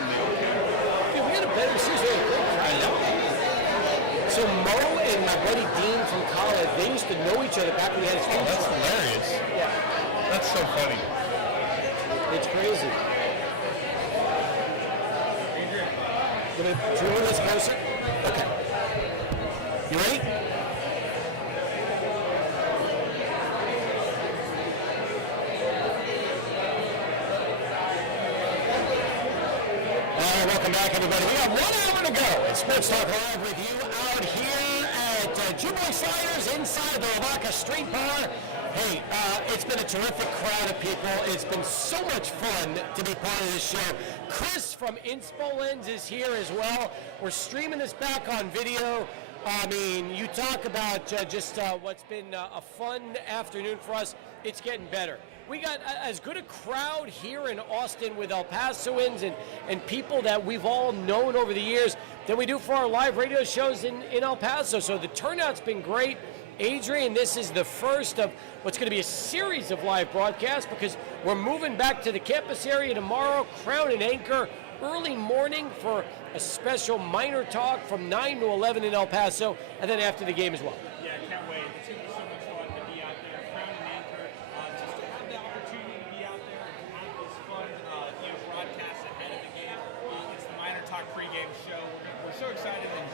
and they all came. Dude, we had a better season. I know. So Mo and my buddy Dean from college, they used to know each other back when we had Oh, that's hilarious. Yeah. That's so funny. It's crazy. Do you want this closer? Okay. You ready? Welcome back, everybody. We got 1 hour to go. It's Sports Talk Live with you out here at Jubilee Sliders inside the Lavaca Street Bar. Hey, it's been a terrific crowd of people. It's been so much fun to be part of this show. Chris from Inspo Lens is here as well. We're streaming this back on video. I mean, you talk about just what's been a fun afternoon for us. It's getting better. We got as good a crowd here in Austin with El Pasoans and people that we've all known over the years than we do for our live radio shows in El Paso. So the turnout's been great. Adrian, this is the first of what's going to be a series of live broadcasts because we're moving back to the campus area tomorrow, Crown and Anchor, early morning for a special MinerTalk from 9 to 11 in El Paso, and then after the game as well. Yeah, I can't wait. It's going to be so much fun to be out there, Crown and Anchor, just to have the opportunity to be out there and have this fun broadcast ahead of the game. It's the MinerTalk pregame show. We're so excited and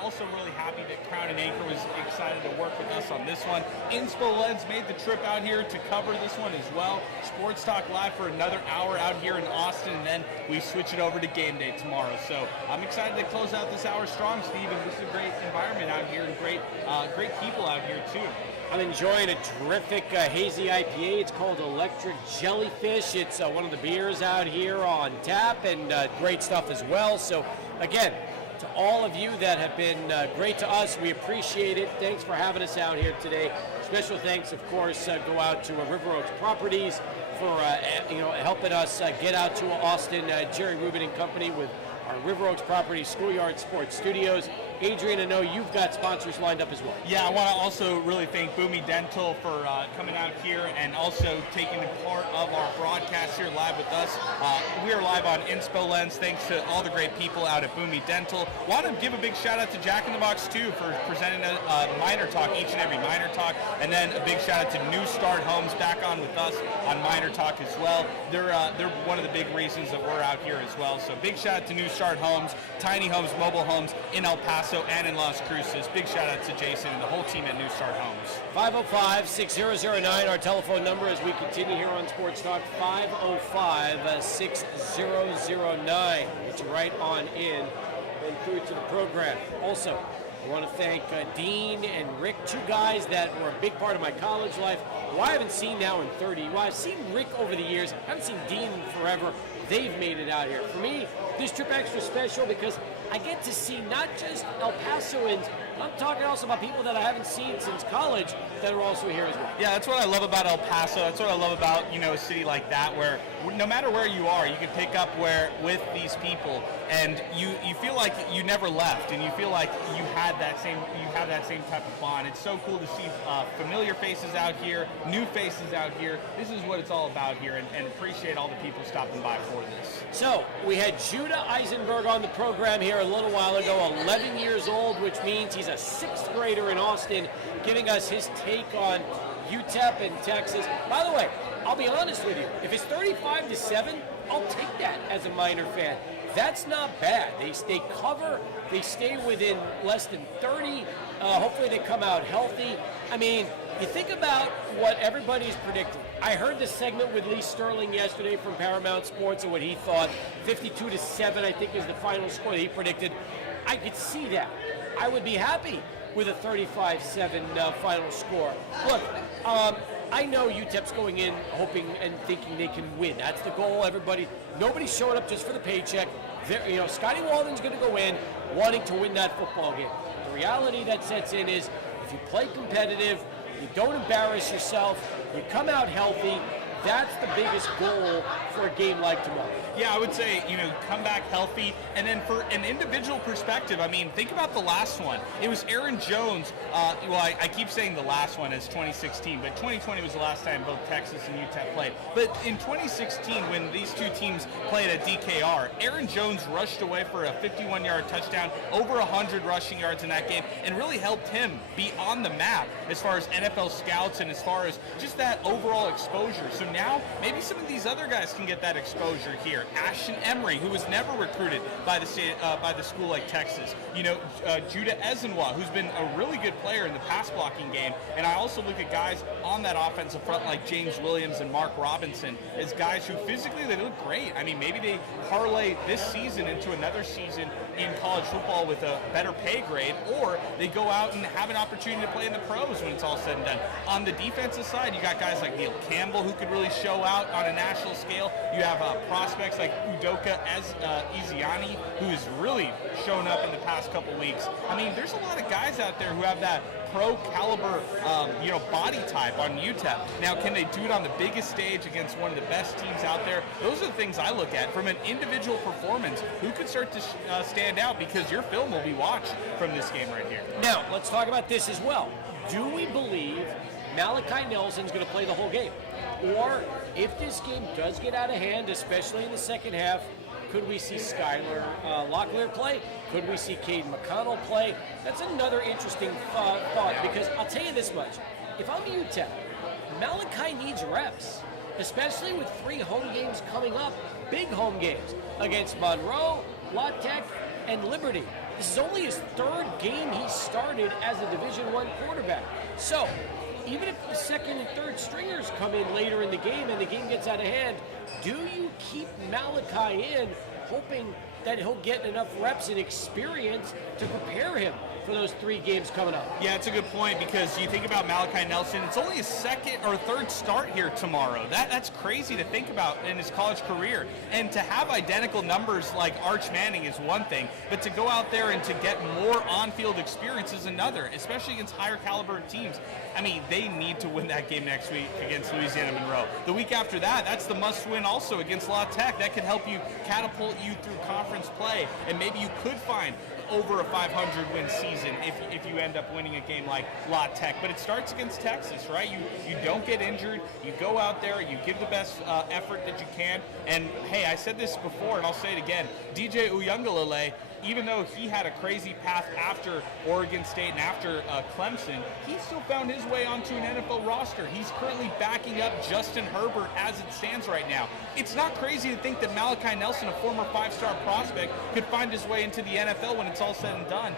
also really happy that Crown and Anchor was excited to work with us on this one. Inspo Lens made the trip out here to cover this one as well. Sports Talk Live for another hour out here in Austin, and then we switch it over to game day tomorrow. So I'm excited to close out this hour strong, Steve, and this is a great environment out here and great people out here too. I'm enjoying a terrific hazy IPA. It's called Electric Jellyfish. It's one of the beers out here on tap, and great stuff as well. So again, to all of you that have been great to us, we appreciate it. Thanks for having us out here today. Special thanks, of course, go out to River Oaks Properties for helping us get out to Austin. Jerry Rubin and Company with our River Oaks Properties Schoolyard Sports Studios. Adrian, I know you've got sponsors lined up as well. Yeah, I want to also really thank Boomy Dental for coming out here and also taking part of our broadcast here live with us. We are live on Inspo Lens, thanks to all the great people out at Boomy Dental. Want to give a big shout out to Jack in the Box too for presenting a MinerTalk, each and every MinerTalk, and then a big shout out to New Start Homes back on with us on MinerTalk as well. They're one of the big reasons that we're out here as well. So big shout out to New Start Homes, Tiny Homes, Mobile Homes in El Paso and in Las Cruces. Big shout out to Jason and the whole team at New Start Homes. 505-6009, our telephone number as we continue here on Sports Talk. 505-6009. Get you right on in and through to the program. Also, I want to thank Dean and Rick, two guys that were a big part of my college life, who I haven't seen now in 30. Well, I've seen Rick over the years. I haven't seen Dean in forever. They've made it out here. For me, this trip extra special because I get to see not just El Pasoans, I'm talking also about people that I haven't seen since college that are also here as well. Yeah, that's what I love about El Paso. That's what I love about, a city like that where no matter where you are, you can pick up with these people and you feel like you never left and you feel like you have that same type of bond. It's so cool to see familiar faces out here, new faces out here. This is what it's all about here and appreciate all the people stopping by for this. So we had Judah Eisenberg on the program here a little while ago, 11 years old, which means he's a sixth grader in Austin, giving us his take on UTEP and Texas. By the way, I'll be honest with you, if it's 35-7, I'll take that as a Miner fan. That's not bad. They cover, they stay within less than 30. Hopefully they come out healthy. I mean, you think about what everybody's predicting. I heard the segment with Lee Sterling yesterday from Paramount Sports and what he thought. 52-7, I think, is the final score that he predicted. I could see that. I would be happy with a 35-7 final score. Look, I know UTEP's going in hoping and thinking they can win. That's the goal, everybody. Nobody's showing up just for the paycheck. Scotty Walden's going to go in wanting to win that football game. The reality that sets in is if you play competitive, you don't embarrass yourself, you come out healthy, that's the biggest goal for a game like tomorrow. Yeah, I would say, come back healthy. And then for an individual perspective, I mean, think about the last one. It was Aaron Jones. I keep saying the last one as 2016, but 2020 was the last time both Texas and UTEP played. But in 2016, when these two teams played at DKR, Aaron Jones rushed away for a 51-yard touchdown, over 100 rushing yards in that game, and really helped him be on the map as far as NFL scouts and as far as just that overall exposure. So now maybe some of these other guys can get that exposure here. Ashton Emery, who was never recruited by the state, by the school like Texas. Judah Ezenwa, who's been a really good player in the pass blocking game. And I also look at guys on that offensive front like James Williams and Mark Robinson as guys who physically they look great. I mean, maybe they parlay this season into another season in college football with a better pay grade, or they go out and have an opportunity to play in the pros when it's all said and done. On the defensive side, you got guys like Neil Campbell who could really show out on a national scale. You have prospects like Udoka Ezeani, who has really shown up in the past couple weeks. I mean, there's a lot of guys out there who have that pro caliber, body type on UTEP. Now, can they do it on the biggest stage against one of the best teams out there? Those are the things I look at from an individual performance. Who could start to stand out? Because your film will be watched from this game right here. Now, let's talk about this as well. Do we believe Malachi Nelson's going to play the whole game? Or if this game does get out of hand, especially in the second half, could we see Skylar Locklear play? Could we see Caden McConnell play? That's another interesting thought, because I'll tell you this much. If I'm UTEP, Malachi needs reps, especially with 3 home games coming up, big home games against Monroe, La Tech, and Liberty. This is only his 3rd game he started as a Division I quarterback. So, even if the 2nd and 3rd stringers come in later in the game and the game gets out of hand, do you keep Malachi in, hoping that he'll get enough reps and experience to prepare him for those 3 games coming up? Yeah, it's a good point, because you think about Malachi Nelson, it's only his 2nd or 3rd start here tomorrow. That's crazy to think about in his college career. And to have identical numbers like Arch Manning is one thing, but to go out there and to get more on-field experience is another, especially against higher caliber teams. I mean, they need to win that game next week against Louisiana Monroe. The week after that, that's the must-win also against La Tech. That could help you catapult you through conference play, and maybe you could find over a 500-win season if you end up winning a game like La Tech. But it starts against Texas, right? You don't get injured. You go out there. You give the best effort that you can. And, hey, I said this before, and I'll say it again. DJ Uiagalelei, even though he had a crazy path after Oregon State and after Clemson, he still found his way onto an NFL roster. He's currently backing up Justin Herbert as it stands right now. It's not crazy to think that Malachi Nelson, a former 5-star prospect, could find his way into the NFL when it's all said and done,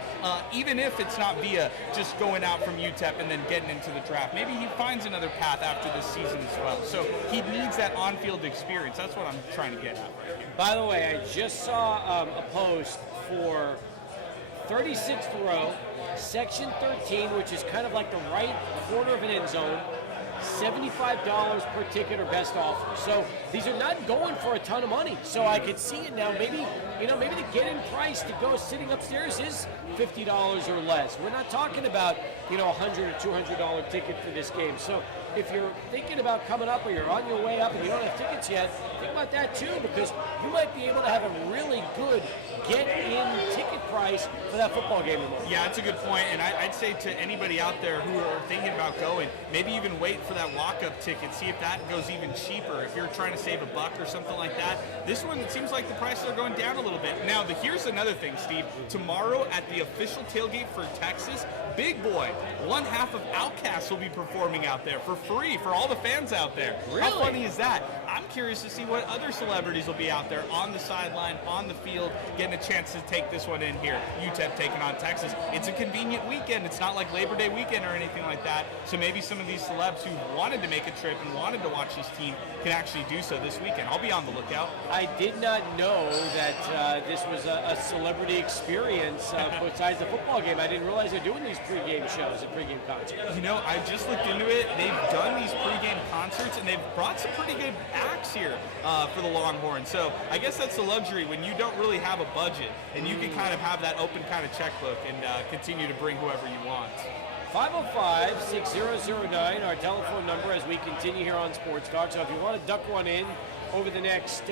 even if it's not via just going out from UTEP and then getting into the draft. Maybe he finds another path after this season as well. So he needs that on-field experience. That's what I'm trying to get at right here. By the way, I just saw a post for 36th row, section 13, which is kind of like the right corner of an end zone, $75 per ticket or best offer. So these are not going for a ton of money. So I could see it now. Maybe the get-in price to go sitting upstairs is $50 or less. We're not talking about, $100 or $200 ticket for this game. So if you're thinking about coming up or you're on your way up and you don't have tickets yet, think about that too, because you might be able to have a really good get-in ticket price for that football game tomorrow. Yeah, that's a good point, and I'd say to anybody out there who are thinking about going, maybe even wait for that walk-up ticket, see if that goes even cheaper. If you're trying to save a buck or something like that, this one, it seems like the prices are going down a little bit. Now, here's another thing, Steve. Tomorrow at the official tailgate for Texas, Big Boy, one half of Outkast will be performing out there for free for all the fans out there. Really? How funny is that? I'm curious to see what other celebrities will be out there on the sideline, on the field, getting a chance to take this one in here. UTEP taking on Texas. It's a convenient weekend. It's not like Labor Day weekend or anything like that. So maybe some of these celebs who wanted to make a trip and wanted to watch this team can actually do so this weekend. I'll be on the lookout. I did not know that this was a celebrity experience besides the football game. I didn't realize they're doing these pregame shows and pregame concerts. I just looked into it. They've done these pregame concerts, and they've brought some pretty good acts here for the Longhorns. So I guess that's the luxury when you don't really have a budget, and you can kind of have that open kind of checkbook and continue to bring whoever you want. 505-6009, our telephone number as we continue here on Sports Talk. So if you want to duck one in over the next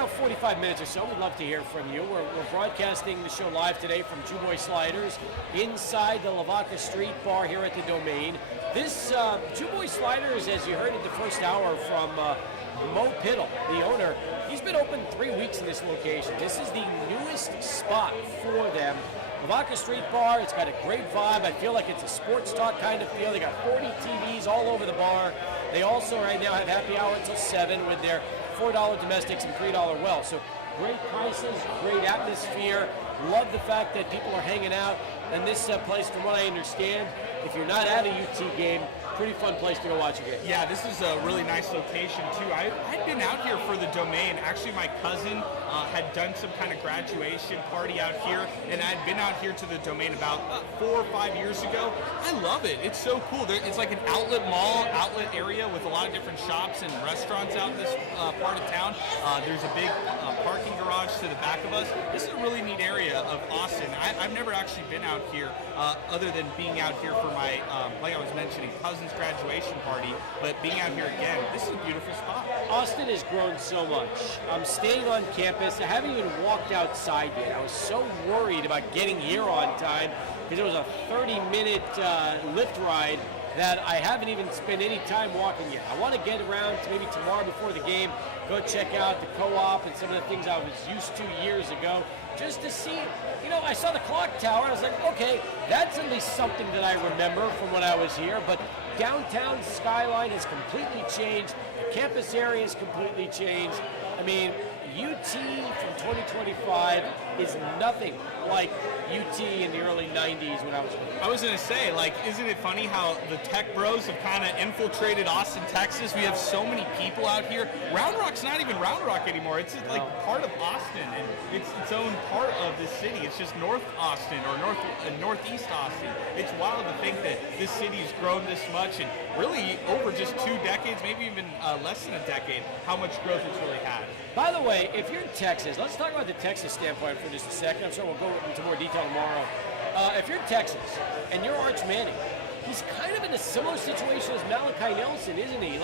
45 minutes or so. We'd love to hear from you. We're broadcasting the show live today from Jew Boy Sliders inside the Lavaca Street Bar here at the Domain. This Jew Boy Sliders, as you heard in the first hour from Mo Piddle, the owner, he's been open 3 weeks in this location. This is the newest spot for them. Lavaca Street Bar, it's got a great vibe. I feel like it's a sports talk kind of feel. They got 40 TVs all over the bar. They also right now have happy hour until 7 with their $4 domestics and $3 well. So great prices, great atmosphere. Love the fact that people are hanging out. And this place, from what I understand, if you're not at a UT game, pretty fun place to go watch a game. Yeah, this is a really nice location too. I'd been out here for the Domain. Actually, my cousin had done some kind of graduation party out here, and I'd been out here to the Domain about 4 or 5 years ago. I love it. It's so cool. It's like an outlet mall, outlet area with a lot of different shops and restaurants out in this part of town. There's a big parking garage to the back of us. This is a really neat area of Austin. I've never actually been out here other than being out here for my, like I was mentioning, cousin's graduation party, but being out here again, this is a beautiful spot. Austin has grown so much. I'm staying on campus. I haven't even walked outside yet. I was so worried about getting here on time because it was a 30-minute lift ride that I haven't even spent any time walking yet. I want to get around to maybe tomorrow before the game, go check out the co-op and some of the things I was used to years ago, just to see, I saw the clock tower, and I was like, okay, that's at least something that I remember from when I was here, but downtown skyline has completely changed, the campus area has completely changed. I mean, UT from 2025 is nothing like UT in the early 90s when I was here. I was going to say, isn't it funny how the tech bros have kind of infiltrated Austin, Texas? We have so many people out here. Round Rock's not even Round Rock anymore. It's part of Austin, and it's its own part of the city. It's just North Austin or Northeast Austin. It's wild to think that this city has grown this much, and really over just 2 decades, maybe even less than a decade, how much growth it's really had. By the way, if you're in Texas, let's talk about the Texas standpoint for just a second. I'm sure we'll go into more detail tomorrow. If you're in Texas and you're Arch Manning, he's kind of in a similar situation as Malachi Nelson, isn't he? You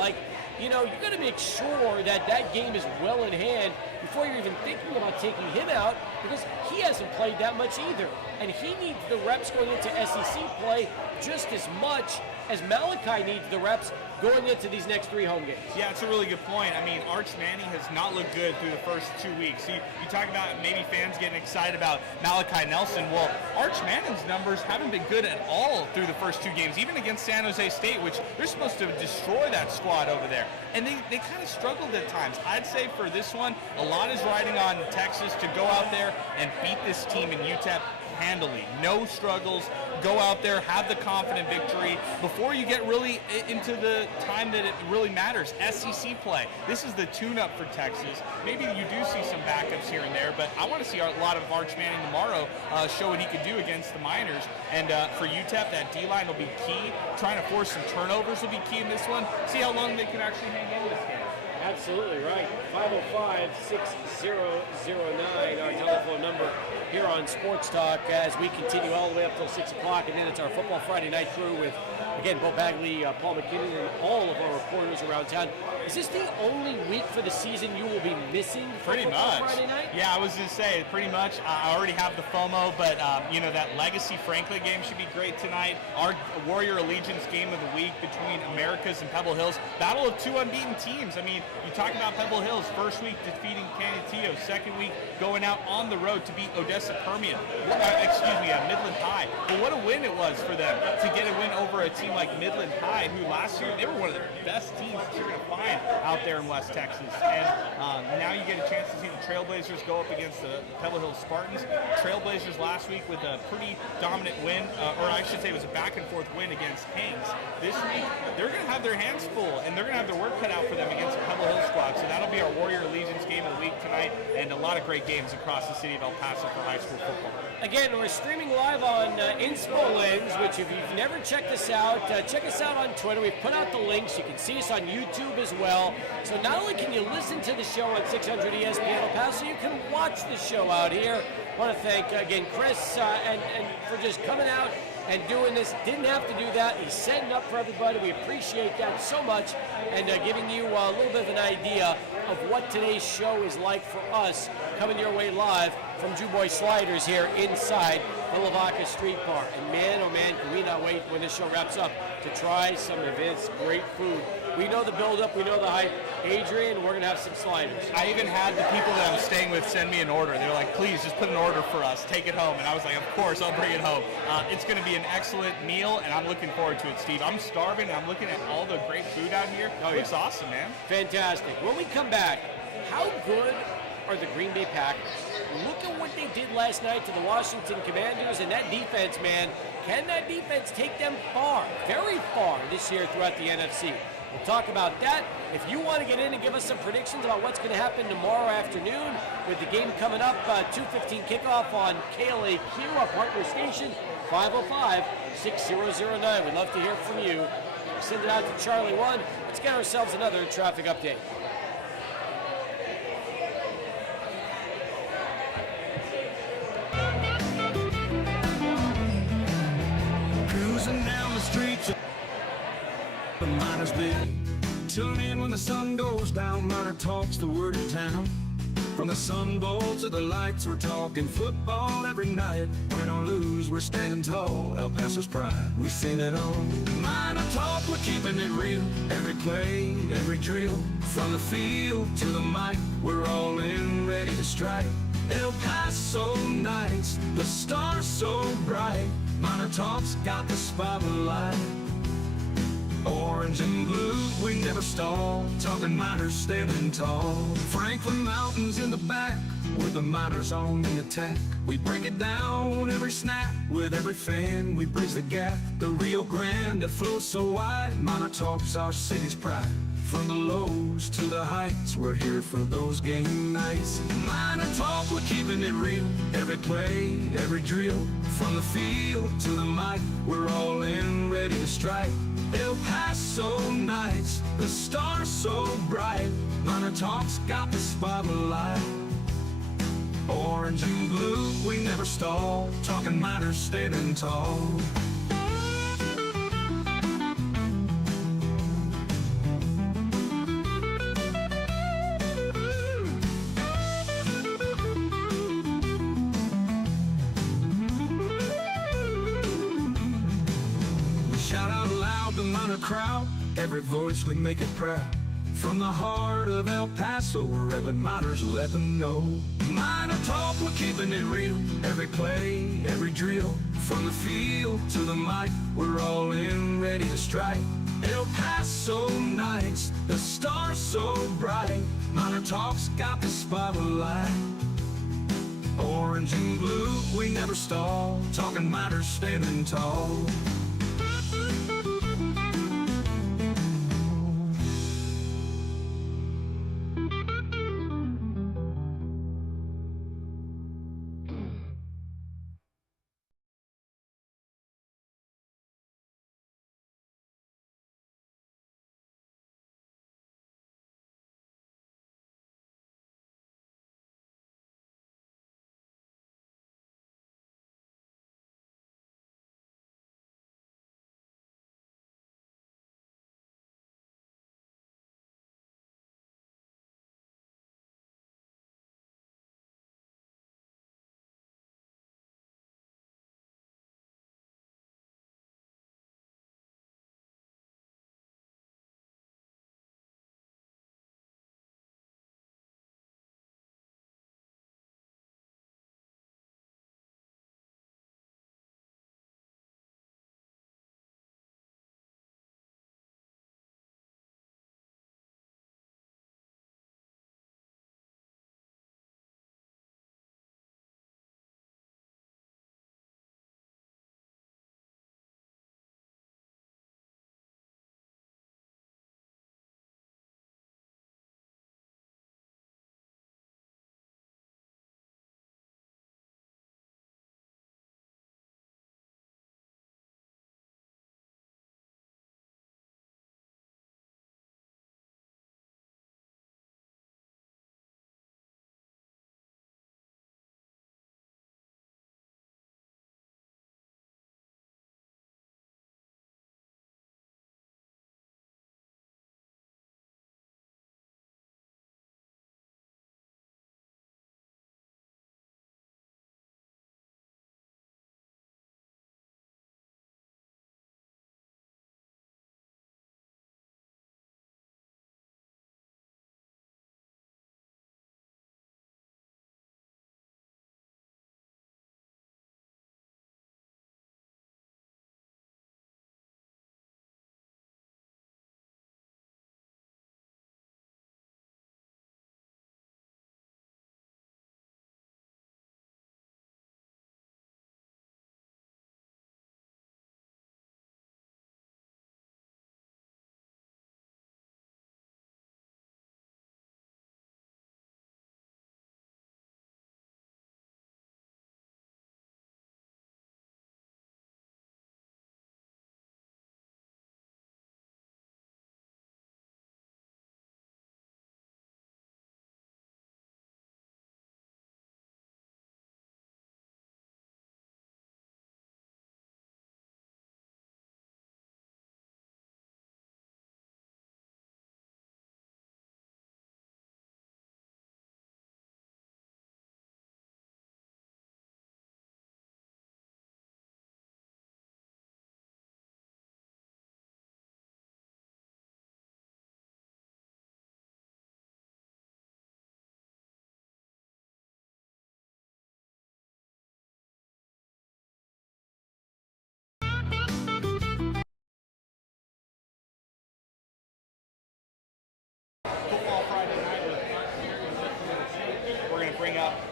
got to make sure that that game is well in hand before you're even thinking about taking him out, because he hasn't played that much either. And he needs the reps going into SEC play just as much as Malachi needs the reps going into these next 3 home games. Yeah, it's a really good point. I mean, Arch Manning has not looked good through the first 2 weeks. You talk about maybe fans getting excited about Malachi Nelson. Well, Arch Manning's numbers haven't been good at all through the first 2 games, even against San Jose State, which they're supposed to destroy that squad over there. And they kind of struggled at times. I'd say for this one, a lot is riding on Texas to go out there and beat this team in UTEP handily. No struggles. Go out there, have the confident victory before you get really into the time that it really matters. SEC play. This is the tune-up for Texas. Maybe you do see some backups here and there, but I want to see a lot of Arch Manning tomorrow show what he could do against the Miners. And for UTEP, that D-line will be key. Trying to force some turnovers will be key in this one. See how long they can actually hang in this game. Absolutely right. 505-6009, our telephone number here on Sports Talk as we continue all the way up till 6 o'clock. And then it's our Football Friday Night crew with, again, Bo Bagley, Paul McKinnon, and all of our reporters around town. Is this the only week for the season you will be missing for Football Friday Night? Yeah, I was going to say, pretty much. I already have the FOMO, but, that Legacy Franklin game should be great tonight. Our Warrior Allegiance game of the week between Americas and Pebble Hills. Battle of 2 unbeaten teams. I mean, you talk about Pebble Hills, first week defeating Canutillo, second week going out on the road to beat Odessa Permian, Midland High. But what a win it was for them to get a win over a team like Midland High, who last year, they were one of the best teams that you're going to find out there in West Texas. And now you get a chance to see the Trailblazers go up against the Pebble Hills Spartans. Trailblazers last week with a pretty dominant win, or I should say it was a back-and-forth win against Hanks. This week, they're going to have their hands full, and they're going to have their work cut out for them against the Pebble Hills squad. So that'll be our Warrior Allegiance game of the week tonight, and a lot of great games across the city of El Paso for high school football. Again, we're streaming live on Inspo Lens, which if you've never checked us out, check us out on Twitter. We've put out the links. You can see us on YouTube as well. So not only can you listen to the show on 600 ESPN El Paso, you can watch the show out here. I want to thank, again, Chris and for just coming out and doing this. Didn't have to do that. He's setting up for everybody. We appreciate that so much, and giving you a little bit of an idea of what today's show is like for us, coming your way live from Jew Boy Sliders here inside the Lavaca Street Bar. And man, oh man, can we not wait when this show wraps up to try some of this great food. We know the build-up, we know the hype. Adrian, we're going to have some sliders. I even had the people that I'm staying with send me an order. They were like, please, just put an order for us. Take it home. And I was like, of course, I'll bring it home. It's going to be an excellent meal, and I'm looking forward to it, Steve. I'm starving, and I'm looking at all the great food out here. Oh, yeah. It's awesome, man. Fantastic. When we come back, how good are the Green Bay Packers? Look at what they did last night to the Washington Commanders, and that defense, man, can that defense take them far, very far this year throughout the NFC? We'll talk about that. If you want to get in and give us some predictions about what's going to happen tomorrow afternoon with the game coming up, 2:15 kickoff on KLAQ, our partner station, 505-6009. We'd love to hear from you. Send it out to Charlie 1. Let's get ourselves another traffic update. Cruising down the streets of the Miners Bid. Tune in when the sun goes down. MinerTalk's the word of town. From the Sun Bowl to the lights, we're talking football every night. Win or lose, we're standing tall. El Paso's pride, we sing it on. MinerTalk, we're keeping it real. Every play, every drill. From the field to the mic, we're all in, ready to strike. El Paso nights, the stars so bright. MinerTalk's got the spotlight. Orange and blue, we never stall. Talking Miners standing tall. Franklin Mountains in the back, with the Miners on the attack. We break it down every snap. With every fan, we bridge the gap. The Rio Grande that flows so wide. MinerTalk's our city's pride. From the lows to the heights, we're here for those game nights. MinerTalk, we're keeping it real. Every play, every drill. From the field to the mic, we're all in, ready to strike. El Paso nights, the stars so bright. MinerTalk's got the spotlight. Orange and blue, we never stall. Talking Miners standing tall. Shout out loud, the Miner crowd. Every voice, we make it proud. From the heart of El Paso, wherever Miners let them know. MinerTalk, we're keeping it real. Every play, every drill. From the field to the mic, we're all in, ready to strike. El Paso nights, the stars so bright. MinerTalk's got the spotlight. Orange and blue, we never stall. Talking Miners standing tall.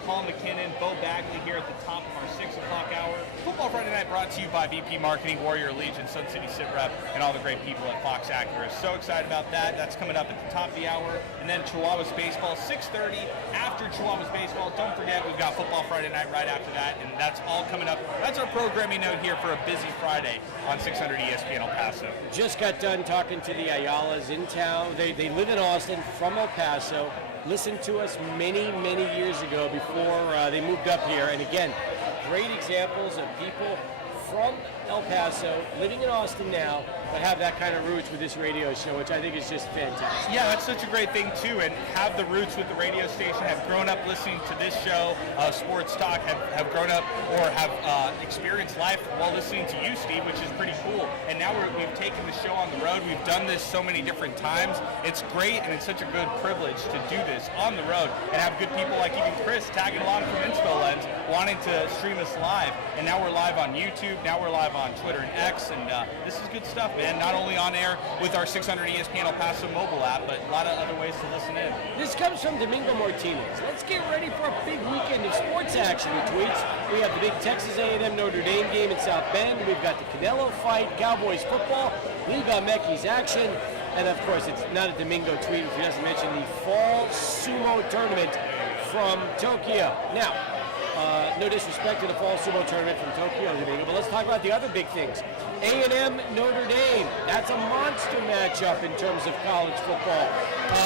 Paul McKinnon, Bo Bagley here at the top of our 6 o'clock hour. Football Friday Night brought to you by VP Marketing, Warrior Legion, Sun City Sit Rep, and all the great people at Fox Acura. So excited about that. That's coming up at the top of the hour. And then Chihuahuas Baseball, 6:30. After Chihuahuas Baseball, don't forget we've got Football Friday Night right after that, and that's all coming up. That's our programming note here for a busy Friday on 600 ESPN El Paso. Just got done talking to the Ayalas in town. They live in Austin from El Paso. Listened to us many years ago before they moved up here. And again, great examples of people from El Paso living in Austin now, but have that kind of roots with this radio show, which I think is just fantastic. Yeah, that's such a great thing too, and have the roots with the radio station, have grown up listening to this show, Sports Talk, have grown up or have experienced life while listening to you, Steve, which is pretty cool. And now we've taken the show on the road. We've done this so many different times. It's great, and it's such a good privilege to do this on the road and have good people like even Chris tagging along from Inspo Lens, wanting to stream us live. And now we're live on YouTube. Now we're live on Twitter and X, and this is good stuff, man. Not only on air with our 600 ESPN El Paso mobile app, but a lot of other ways to listen in. This comes from Domingo Martinez. Let's get ready for a big weekend of sports action, he tweets. We have the big Texas A&M Notre Dame game in South Bend. We've got the Canelo fight, Cowboys football, Liga Mekis action, and of course it's not a Domingo tweet if he doesn't mention the fall sumo tournament from Tokyo. Now, no disrespect to the fall sumo tournament from Tokyo, Domingo, but let's talk about the other big things. A&M Notre Dame, that's a monster matchup in terms of college football.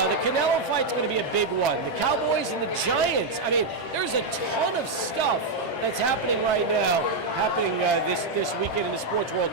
The Canelo fight's going to be a big one. The Cowboys and the Giants. I mean, there's a ton of stuff that's happening right now, this weekend in the sports world.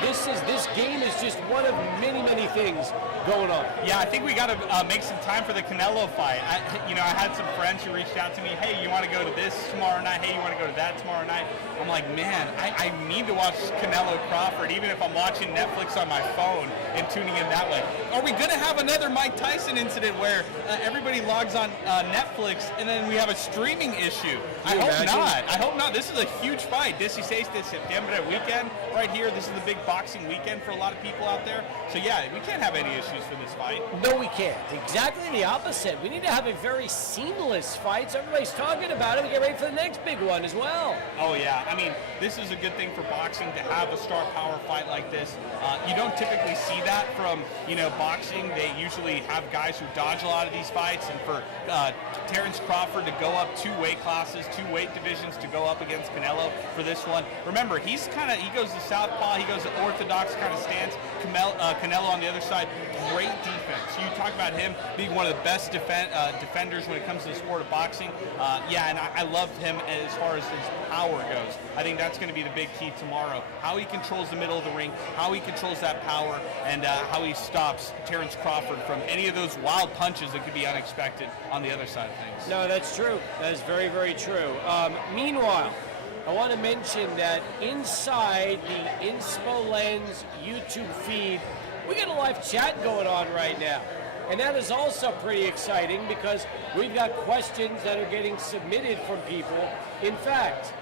This game is just one of many things going on. Yeah, I think we got to make some time for the Canelo fight. I had some friends who reached out to me, hey, you want to go to this tomorrow night? Hey, you want to go to that tomorrow night? I'm like, man, I need to watch Canelo Crawford, even if I'm watching Netflix on my phone and tuning in that way. Are we going to have another Mike Tyson incident where everybody logs on Netflix and then we have a streaming issue? I hope not. I hope not. This is a huge fight. 16 de septiembre weekend right here. This is the big boxing weekend for a lot of people out there. So yeah, we can't have any issues for this fight. No, we can't. Exactly the opposite. We need to have a very seamless fight. So everybody's talking about it. We get ready for the next big one as well. Oh yeah. I mean, this is a good thing for boxing to have a star power fight like this. You don't typically see that from, boxing. They usually have guys who dodge a lot of these fights. And for Terrence Crawford to go up 2 weight classes, 2 weight divisions to go up against Canelo for this one. Remember, he goes to southpaw, he goes to orthodox kind of stance. Canelo on the other side, great defense. You talk about him being one of the best defenders when it comes to the sport of boxing. And I love him as far as his power goes. I think that's going to be the big key tomorrow. How he controls the middle of the ring, how he controls that power, and how he stops Terrence Crawford from any of those wild punches that could be unexpected on the other side of things. No, that's true. That is very true. Meanwhile, I want to mention that inside the Inspo Lens YouTube feed, we got a live chat going on right now. And that is also pretty exciting because we've got questions that are getting submitted from people. In fact,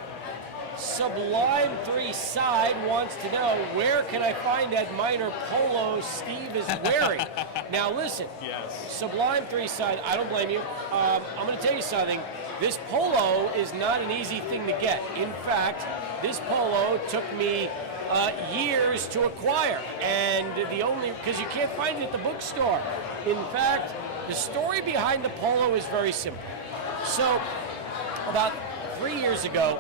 Sublime 3 Side wants to know, where can I find that minor polo Steve is wearing? Now listen, yes. Sublime 3 Side, I don't blame you. I'm going to tell you something. This polo is not an easy thing to get. In fact, this polo took me years to acquire, and because you can't find it at the bookstore. In fact, the story behind the polo is very simple. So, about 3 years ago,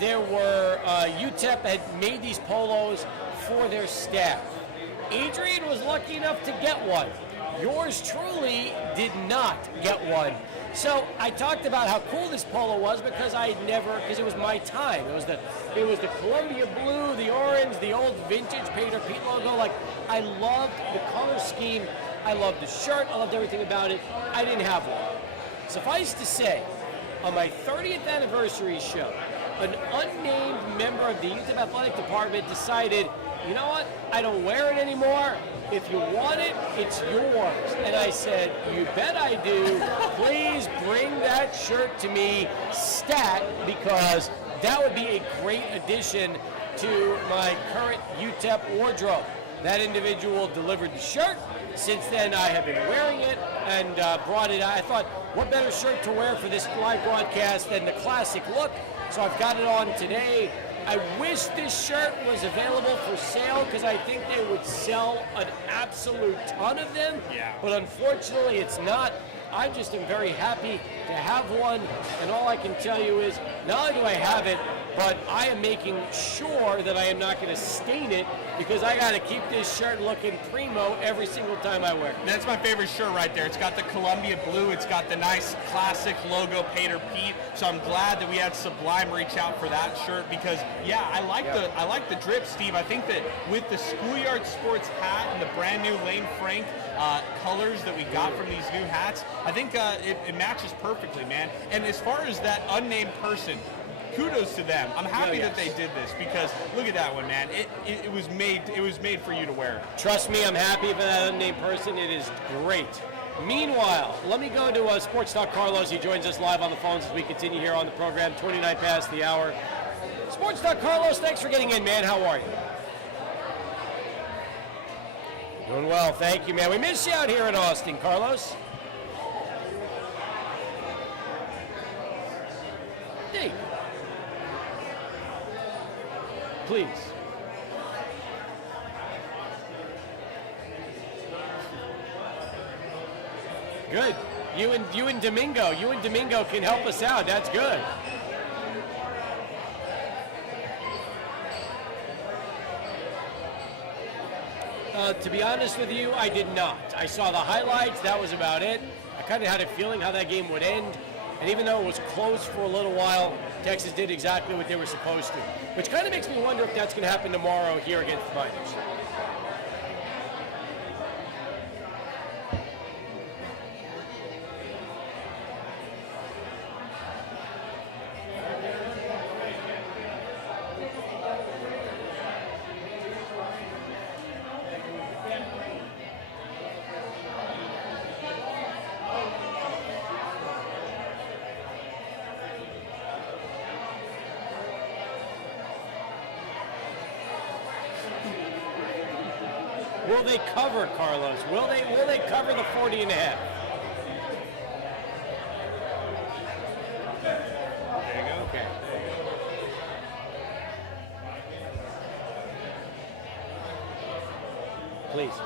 there were UTEP had made these polos for their staff. Adrian was lucky enough to get one. Yours truly did not get one. So I talked about how cool this polo was because because it was my time. It was the Columbia blue, the orange, the old vintage Peter Pete logo. Like, I loved the color scheme. I loved the shirt. I loved everything about it. I didn't have one. Suffice to say, on my 30th anniversary show, an unnamed member of the UTEP athletic department decided, you know what? I don't wear it anymore. If you want it, it's yours. And I said, you bet I do. Please bring that shirt to me stat, because that would be a great addition to my current UTEP wardrobe. That individual delivered the shirt. Since then, I have been wearing it and brought it out. I thought, what better shirt to wear for this live broadcast than the classic look? So I've got it on today. I wish this shirt was available for sale because I think they would sell an absolute ton of them. Yeah. But unfortunately, it's not. I just am very happy to have one, and all I can tell you is, not only do I have it, but I am making sure that I am not going to stain it because I got to keep this shirt looking primo every single time I wear it. That's my favorite shirt right there. It's got the Columbia blue. It's got the nice classic logo, Pater Pete. So I'm glad that we had Sublime reach out for that shirt because, yeah, I like the drip, Steve. I think that with the Schoolyard Sports hat and the brand new Lane Frank colors that we got from these new hats, I think it matches perfectly, man. And as far as that unnamed person, kudos to them. I'm happy that they did this because look at that one, man. It was made for you to wear. Trust me, I'm happy for that unnamed person. It is great. Meanwhile, let me go to Sports Talk Carlos. He joins us live on the phones as we continue here on the program. 29 past the hour. Sports Talk Carlos, thanks for getting in, man. How are you? Doing well, thank you, man. We miss you out here in Austin, Carlos. Hey. Please. Good. You and Domingo can help us out. That's good. To be honest with you, I did not. I saw the highlights. That was about it. I kind of had a feeling how that game would end. And even though it was close for a little while, Texas did exactly what they were supposed to. Which kind of makes me wonder if that's going to happen tomorrow here against the Miners. Will they cover, Carlos? Will they cover the 40 and a half? There you go. Okay. Please.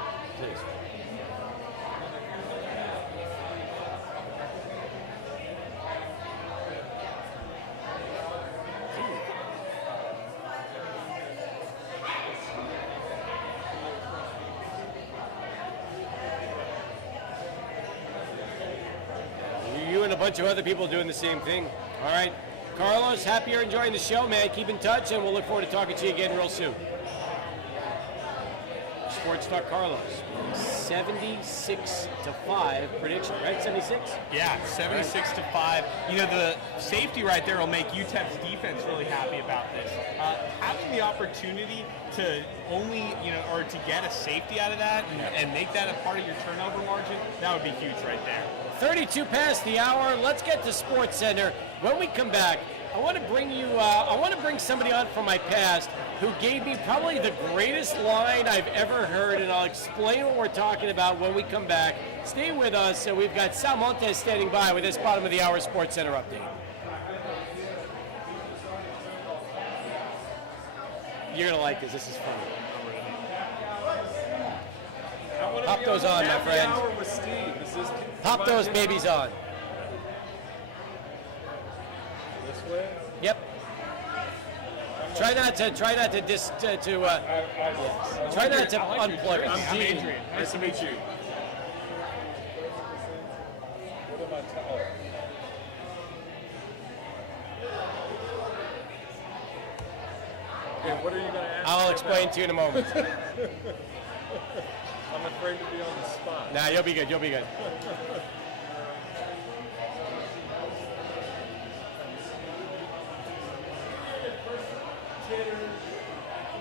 You and a bunch of other people doing the same thing. All right. Carlos, happy you're enjoying the show, man. Keep in touch, and we'll look forward to talking to you again real soon. Sports Talk Carlos. 76-5 prediction, right? 76? Yeah, 76-5. You know, the safety right there will make UTEP's defense really happy about this. Having the opportunity to only, or to get a safety out of that and make that a part of your turnover margin, that would be huge right there. 32 past the hour. Let's get to Sports Center. When we come back, I want to bring somebody on from my past who gave me probably the greatest line I've ever heard, and I'll explain what we're talking about when we come back. Stay with us. So we've got Sal Montes standing by with this bottom of the hour Sports Center update. You're going to like this. This is funny. Pop those on, my friend. Pop those babies on. This way? Yep. Try not to unplug. I'm Adrian. Nice to meet you. What am I telling? Okay, what are you going to ask? I'll explain to you in a moment. I'm afraid to be on the spot. Nah, you'll be good.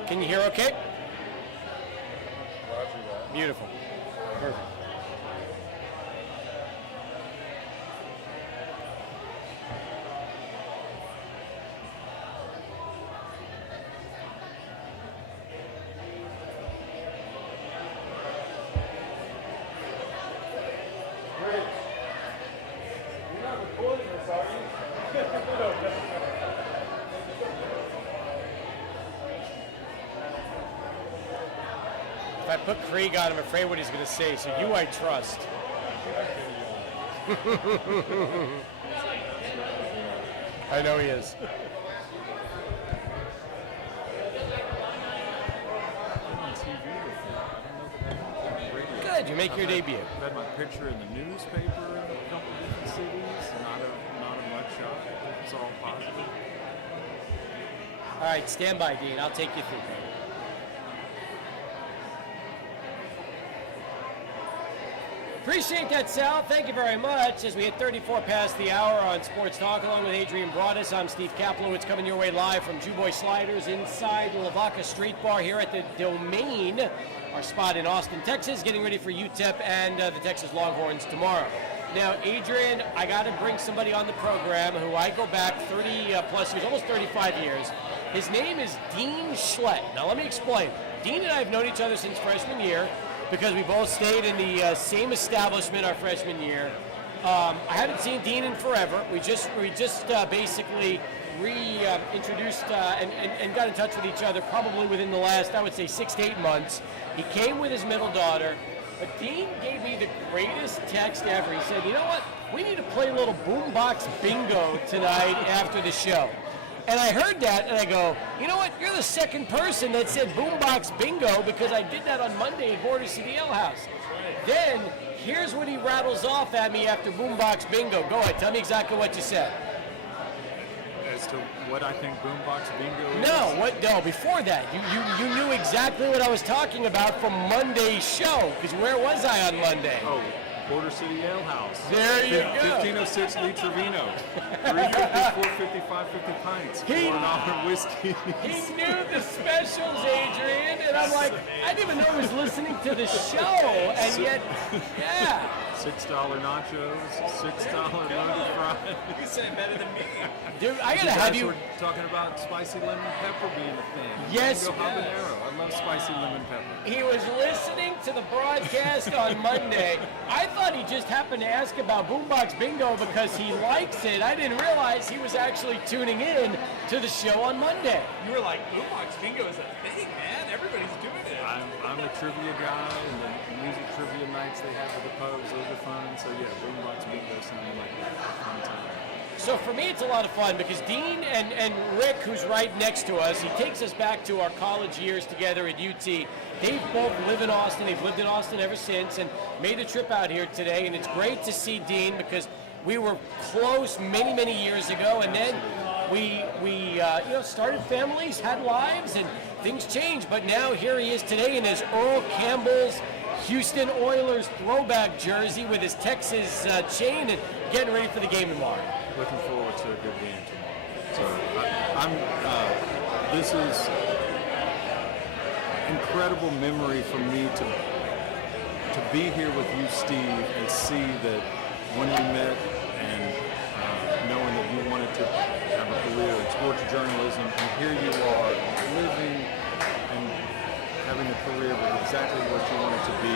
Can you hear okay? Roger that. Beautiful. Perfect. If I put Krieg on, I'm afraid what he's going to say. So you I trust. I know he is. Good, you make your debut. I've had my picture in the newspaper in a couple different cities. Not a mugshot. It's all positive. All right, stand by, Dean. I'll take you through. Appreciate that, Sal. Thank you very much. As we hit 34 past the hour on Sports Talk, along with Adrian Broaddus, I'm Steve Kaplowitz, coming your way live from Juboy Sliders inside the Lavaca Street Bar here at the Domain, our spot in Austin, Texas, getting ready for UTEP and the Texas Longhorns tomorrow. Now, Adrian, I got to bring somebody on the program who I go back 30 plus years, almost 35 years. His name is Dean Schlett. Now, let me explain. Dean and I have known each other since freshman year, because we both stayed in the same establishment our freshman year. I haven't seen Dean in forever. We just basically reintroduced and got in touch with each other probably within the last, I would say, 6 to 8 months. He came with his middle daughter. But Dean gave me the greatest text ever. He said, you know what? We need to play a little boombox bingo tonight after the show. And I heard that, and I go, you know what? You're the second person that said boombox bingo, because I did that on Monday at Border City Ale House. Then, here's what he rattles off at me after boombox bingo. Go ahead, tell me exactly what you said. As to what I think boombox bingo is? No, before that. You knew exactly what I was talking about from Monday's show, because where was I on Monday? Oh, Border City Ale House. There you go. 1506 Lee Trevino. 350, 450, 550 pints. $4 whiskey. He knew the specials, Adrian, and I'm like, I didn't even know he was listening to the show, and yet, yeah. $6 nachos, $6 loaded fries. You said it better than me. Dude, I gotta have you. We're talking about spicy lemon pepper being a thing. Yes. Mango habanero. I love spicy lemon pepper. He was listening to the broadcast on Monday. I thought he just happened to ask about Boombox Bingo because he likes it. I didn't realize he was actually tuning in to the show on Monday. You were like, boombox bingo is a thing, man. Everybody's doing it. I'm a trivia guy, and the music trivia nights they have at the pubs, those are fun. So yeah, boombox bingo sounded like a fun time. So for me, it's a lot of fun because Dean and Rick, who's right next to us, he takes us back to our college years together at UT. They both live in Austin. They've lived in Austin ever since and made the trip out here today. And it's great to see Dean because we were close many, many years ago. And then we started families, had lives, and things changed. But now here he is today in his Earl Campbell's Houston Oilers throwback jersey with his Texas chain and getting ready for the game tomorrow. Looking forward to a good game tomorrow. So this is incredible memory for me to be here with you, Steve, and see that when we met and knowing that you wanted to have a career in sports journalism, and here you are living and having a career with exactly what you wanted to be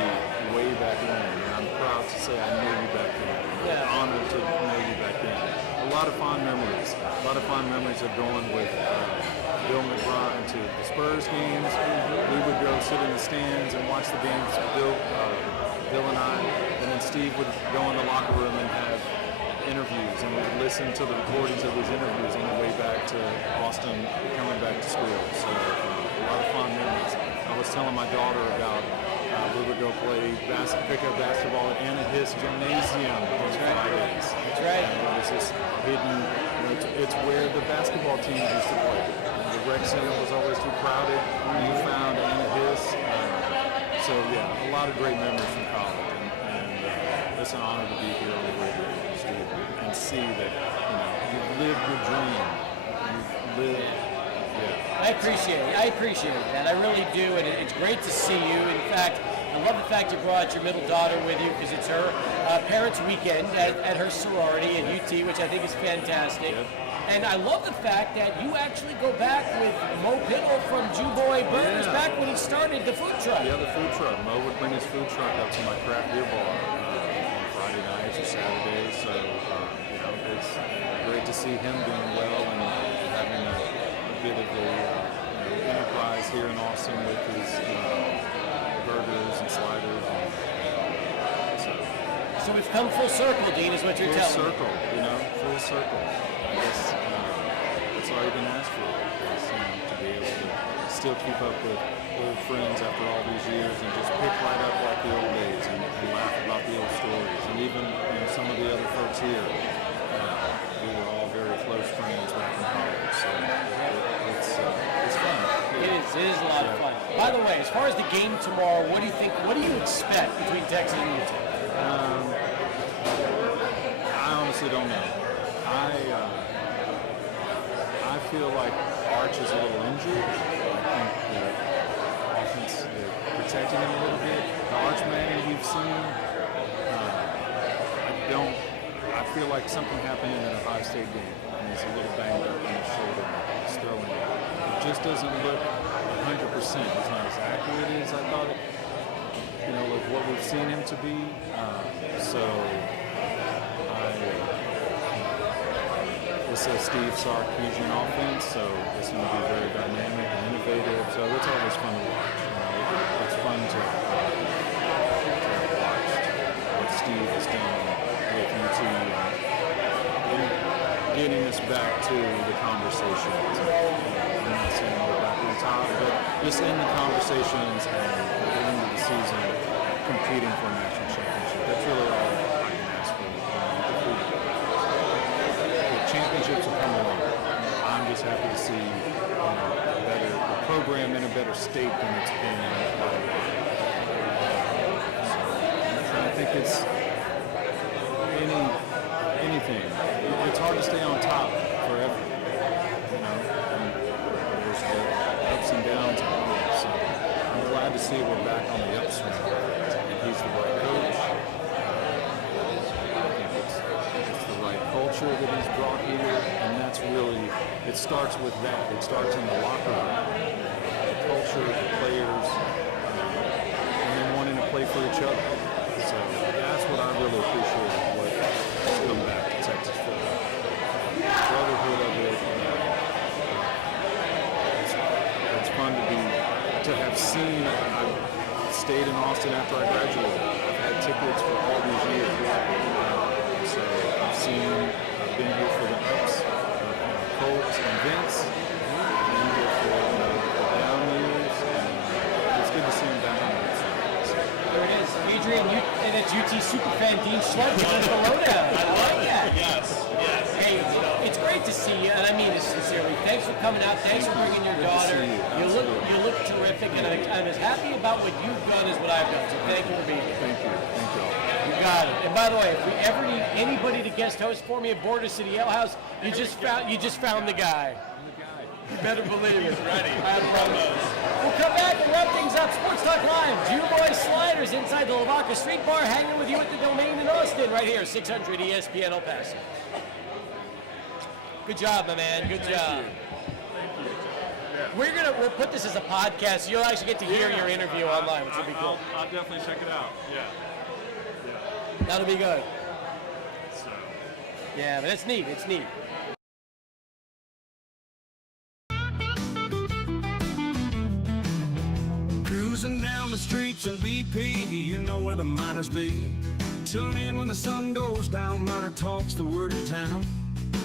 way back then. And I'm proud to say I knew you back then. Yeah. Honored to know you back then. A lot of fond memories. A lot of fond memories of going with Bill McBride to the Spurs games. We would go sit in the stands and watch the games with Bill and I. And then Steve would go in the locker room and have interviews, and we'd listen to the recordings of these interviews on the way back to Austin, coming back to school. So a lot of fond memories. I was telling my daughter about we would go play pickup basketball at Anna Hiss Gymnasium on Fridays. That's right. And it was this hidden, it's where the basketball teams used to play. The rec center was always too crowded. You found Anna Hiss. So yeah, a lot of great memories from college. And it's an honor to be here on the radio and see that you lived your dream. You lived. I appreciate that. I really do, and it's great to see you. In fact, I love the fact you brought your middle daughter with you because it's her parents' weekend at her sorority at UT, which I think is fantastic. Yep. And I love the fact that you actually go back with Mo Piddle from Juboy Burgers back when he started the food truck. Yeah, the food truck. Mo would bring his food truck up to my craft beer bar on Friday nights or Saturdays. So it's great to see him doing well and having a bit of a enterprise here in Austin with his burgers and sliders. So we've come full circle, Dean, is what you're telling me. Full circle. I guess that's all you can ask for, is, to be able to still keep up with old friends after all these years and just pick right up like the old days and laugh about the old stories. And even some of the other folks here, we were all very close friends back in college. So it's fun. It is a lot of fun. By the way, as far as the game tomorrow, what do you think? What do you expect between Texas and UTEP? I honestly don't know. I feel like Arch is a little injured. I think the offense they're protecting him a little bit. The Arch man we've seen, I feel like something happened in an Ohio State game, and he's a little banged up in his shoulder. He's throwing it. It just doesn't look 100%. It's not as accurate as I thought it. With what we've seen him to be. It's a Steve Sarkisian offense, so it's going to be very dynamic and innovative. So it's always fun to watch. It's fun to watch what Steve has done with UT and getting us back to the conversations. I'm not saying we're back on top, but just in the conversations and at the end of the season, competing for a national championship. That's really all I can ask for. The championships will come along. I'm just happy to see the program in a better state than it's been in quite a while. So, I think it's anything. It's hard to stay on top forever. And there's the ups and downs of life. So I'm glad to see we're back on the upswing. He's the right coach. I think it's the right culture that he's brought here, and that's really, it starts with that. It starts in the locker room. The culture, the players, and then wanting to play for each other. So that's what I really appreciate what has come back to Texas football. The brotherhood of it. It's fun to have seen. I stayed in Austin after I graduated. I've had tickets for all these years. So I've been here for the ups, Colts and Vince. I've been here for the down years. And it's good to see him back on the upside. There it is. Adrian, and it's UT superfan Dean Schlupp giving us the lowdown. I like that. Yes. Hey, it's great to see you, and I mean this sincerely. Thanks for coming out. Thanks for bringing your daughter. You look terrific, and I'm as happy about what you've done as what I've done. So thank you for being here. Thank you. Thank you. You got it. And by the way, if we ever need anybody to guest host for me at Broaddus City Ale House, you just found the guy. You better believe it. Ready. I promise. We'll come back and wrap things up. Sports Talk Live. Jew Boy Sliders inside the Lavaca Street Bar, hanging with you at the Domain in Austin, right here, 600 ESPN El Paso. Good job, my man. Good job. We'll put this as a podcast. So you'll actually get to hear your interview online, which will be cool. I'll definitely check it out. Yeah. That'll be good. So. Yeah, but it's neat. It's neat. Cruising down the streets of BP, you know where the miners be. Tune in when the sun goes down, MinerTalk's the word of town.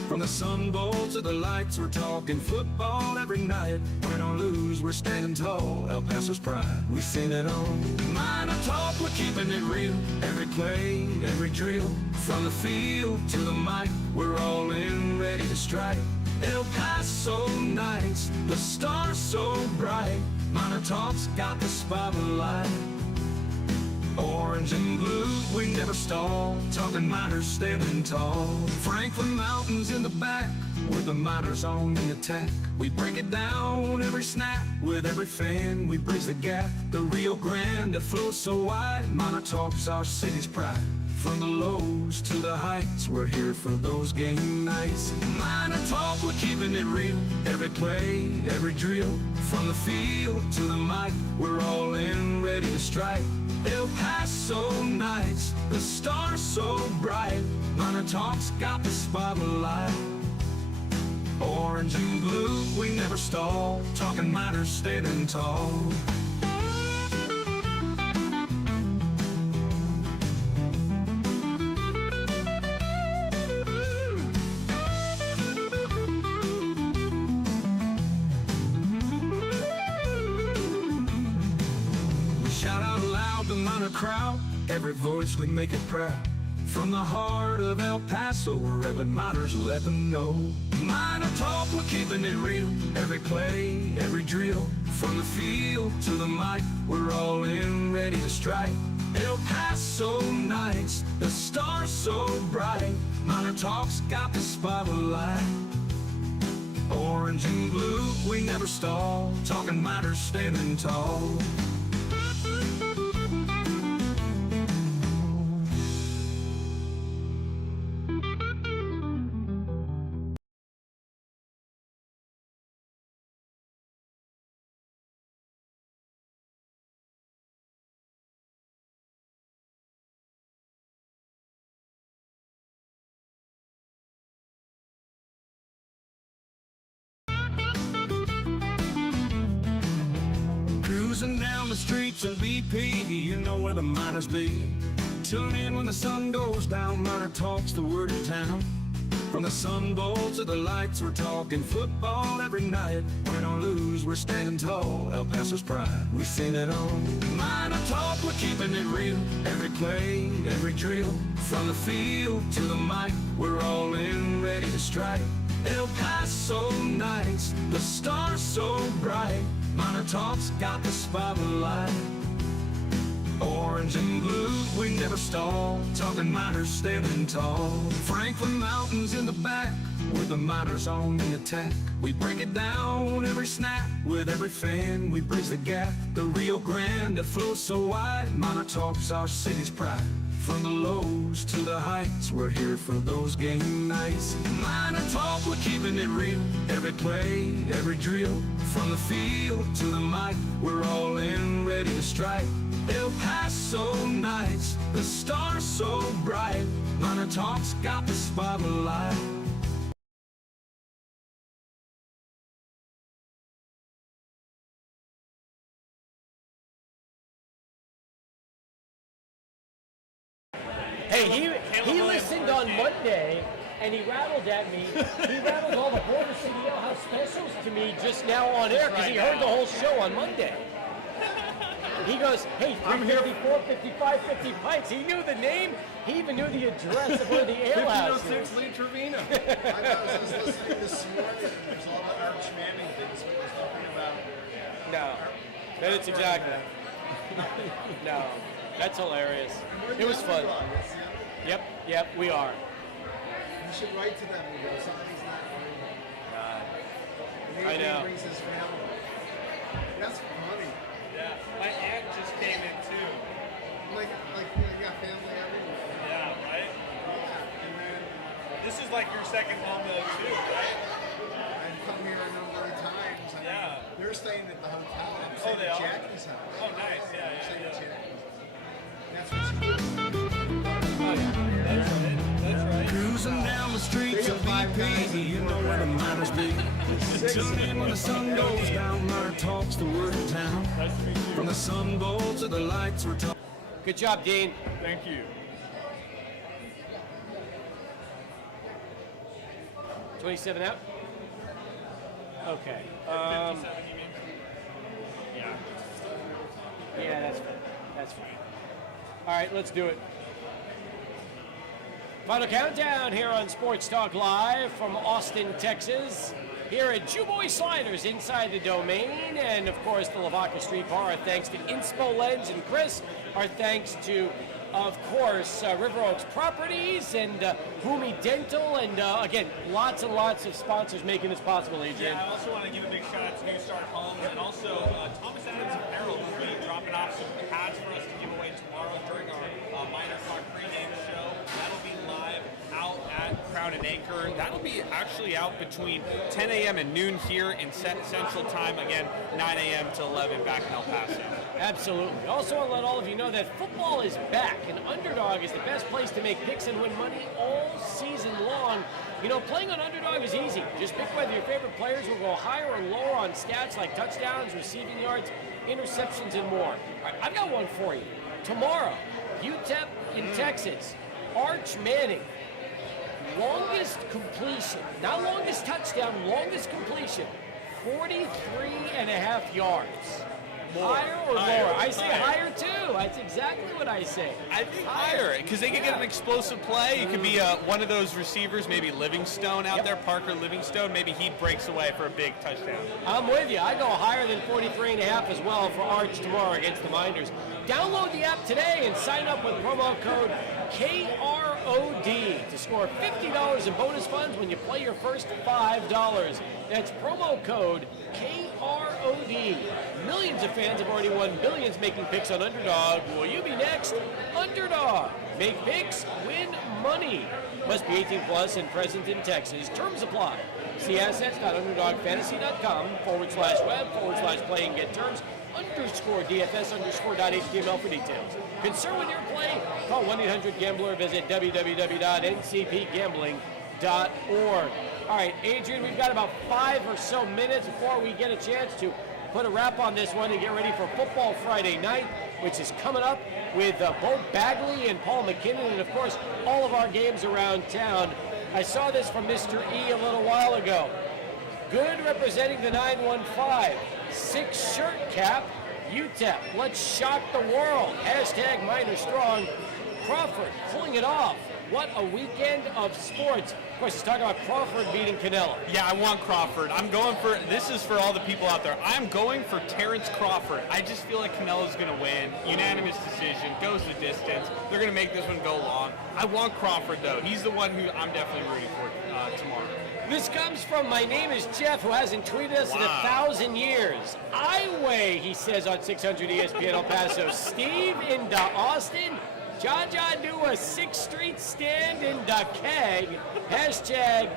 From the Sun Bowl to the lights, we're talking football every night. Win or lose, we're standing tall, El Paso's pride, we sing it all. MinerTalk, we're keeping it real. Every play, every drill, from the field to the mic, we're all in, ready to strike. El Paso nights, the stars so bright. MinerTalk's got the spotlight. Orange and blue, we never stall. Talking miners standing tall. Franklin Mountains in the back, with the miners on the attack. We break it down every snap. With every fan, we bridge the gap. The Rio Grande that flows so wide. MinerTalk's our city's pride. From the lows to the heights, we're here for those game nights. MinerTalk, we're keeping it real. Every play, every drill, from the field to the mic, we're all in, ready to strike. El Paso nights, the stars so bright. MinerTalk's got the spotlight. Orange and blue, we never stall. Talking miners standing tall. crowd, every voice we make it proud. From the heart of El Paso, wherever miners let them know. MinerTalk, we're keeping it real. Every play, every drill. From the field to the mic, we're all in, ready to strike. El Paso nights, the stars so bright. MinerTalk's got the spotlight. Orange and blue, we never stall. Talking miners standing tall. Cruising down the streets of BP, you know where the miners be. Tune in when the sun goes down, MinerTalk's the word in town. From the Sun Bowl to the lights, we're talking football every night. Win or lose, we're standing tall. El Paso's pride, we sing it on. MinerTalk, we're keeping it real. Every play, every drill. From the field to the mic, we're all in, ready to strike. El Paso nights, the stars so bright. MinerTalk's got the spotlight. Orange and blue, we never stall. Talking miners standing tall. Franklin Mountains in the back, with the miners on the attack. We break it down every snap. With every fan, we bridge the gap. The Rio Grande that flows so wide. MinerTalk's our city's pride. From the lows to the heights, we're here for those game nights. MinerTalk, we're keeping it real. Every play, every drill. From the field to the mic, we're all in, ready to strike. El Paso nights, the stars so bright. MinerTalk's got the spotlight. Hey, he listened on Monday, and he rattled at me. He rattled all the Border City House specials to me just now on air because he heard the whole show on Monday. He goes, hey, 354, 55, 50 pints. He knew the name. He even knew the address of where the ale house is. 1506 Lee Trevino. I was listening this morning. There's a lot of Arch Manning things we were talking about. No, that's exactly. No, that's hilarious. It was fun. Yep, we are. You should write to them and go, something's not right. I know. Brings his family. That's funny. Yeah, my aunt just came in too. Like you got family everywhere. Yeah, right? Yeah, and then This is like your second home though too, right? I've come here a number of times. I mean, Yeah. they're staying at the hotel. I'm staying they at are? Jackie's house. Oh, nice. Yeah, I'm yeah, staying at yeah. Jackie's. That's what she did. That's right. Cruising down the streets of BP, you know where the miners be. Tune in when the sun goes down, MinerTalk's the word in town. From the Sun Bowl to the lights, we're talking. Good job, Dean. Thank you. 27 out? Okay. Yeah. Yeah, that's fine. That's fine. All right, let's do it. Final countdown here on Sports Talk Live from Austin, Texas. Here at Jewboy Sliders inside the domain. And of course, the Lavaca Street Bar. Our thanks to Inspo Lens and Chris. Our thanks to, of course, River Oaks Properties and Boomy Dental. And again, lots and lots of sponsors making this possible, Adrian. Yeah, I also want to give a big shout out to New Start Homes and also Thomas Adams Apparel will be dropping off some hats for us to give away tomorrow during our MinerTalk pregame show. That'll be live out at Crown and Anchor. That'll be actually out between 10 a.m. and noon here in Central Time. Again, 9 a.m. to 11 back in El Paso. Absolutely. Also, want to let all of you know that football is back, and Underdog is the best place to make picks and win money all season long. You know, playing on Underdog is easy. Just pick whether your favorite players will go higher or lower on stats like touchdowns, receiving yards, interceptions, and more. All right, I've got one for you. Tomorrow, UTEP in Texas. Arch Manning, longest completion, not longest touchdown, longest completion, 43.5 yards. Higher or lower? I say higher too. That's exactly what I say. I think higher, because they could get an explosive play. It could be one of those receivers, maybe Livingstone out there, Parker Livingstone. Maybe he breaks away for a big touchdown. I'm with you. I go higher than 43.5 as well for Arch tomorrow against the Miners. Download the app today and sign up with promo code KROD to score $50 in bonus funds when you play your first $5. That's promo code KROD. Millions of fans have already won billions making picks on Underdog. Will you be next? Underdog. Make picks, win money. Must be 18 plus and present in Texas. Terms apply. See assets.underdogfantasy.com/web/play and get terms. _DFS_.html for details. Concern with your play? Call 1-800-GAMBLER. Visit www.ncpgambling.org. All right, Adrian, we've got about 5 or so minutes before we get a chance to put a wrap on this one and get ready for Football Friday night, which is coming up with Bo Bagley and Paul McKinnon, and of course, all of our games around town. I saw this from Mr. E a little while ago. Good representing the 915. 6 shirt cap, UTEP. Let's shock the world. Hashtag Miner Strong. Crawford pulling it off. What a weekend of sports. Of course, he's talking about Crawford beating Canelo. Yeah, I want Crawford. I'm going for, this is for all the people out there, I'm going for Terrence Crawford. I just feel like Canelo's going to win. Unanimous decision, goes the distance. They're going to make this one go long. I want Crawford, though. He's the one who I'm definitely rooting for tomorrow. This comes from My Name is Jeff, who hasn't tweeted us in 1,000 years. I weigh, he says on 600 ESPN El Paso. Steve in the Austin. Jaja do a 6th Street stand in the keg. Hashtag